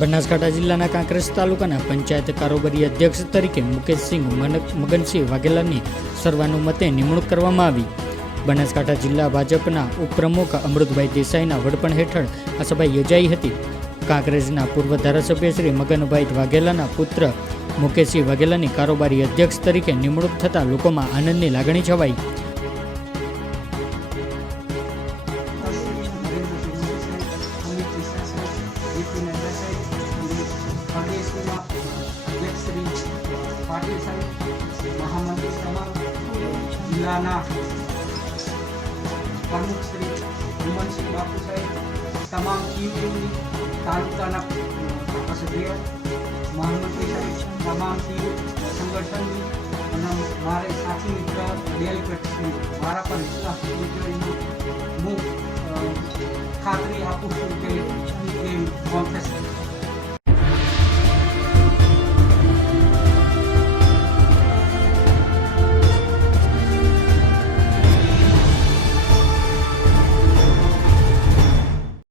બનાસકાંઠા જિલ્લાના કાંકરેજ તાલુકાના પંચાયત કારોબારી અધ્યક્ષ તરીકે મુકેશસિંહ મગનસિંહ વાઘેલાની સર્વાનુમતે નિમણૂક કરવામાં આવી. બનાસકાંઠા જિલ્લા ભાજપના ઉપપ્રમુખ અમૃતભાઈ દેસાઈના વડપણ હેઠળ આ સભા યોજાઈ હતી. કાંકરેજના પૂર્વ ધારાસભ્ય શ્રી મગનભાઈ વાઘેલાના પુત્ર મુકેશસિંહ વાઘેલાની કારોબારી અધ્યક્ષ તરીકે નિમણૂક થતાં લોકોમાં આનંદની લાગણી છવાઈ. પ્રદેશના અધ્યક્ષ શ્રી પાટીલ સાહેબ મહામંત્રી તમામ જિલ્લાના પ્રમુખ શ્રી હેમંતસિંહ બાપુ સાહેબ તમામ ટીમની તાલુકાના ધારાસભ્ય મહામંત્રી સાહેબ તમામ ટીમ સંગઠનની અને મારે સાથી મિત્ર ડેલિગેટ શ્રી મારા પર વિશ્વાસ મૂક્યો એનો હું અ, ખાતરી આપું છું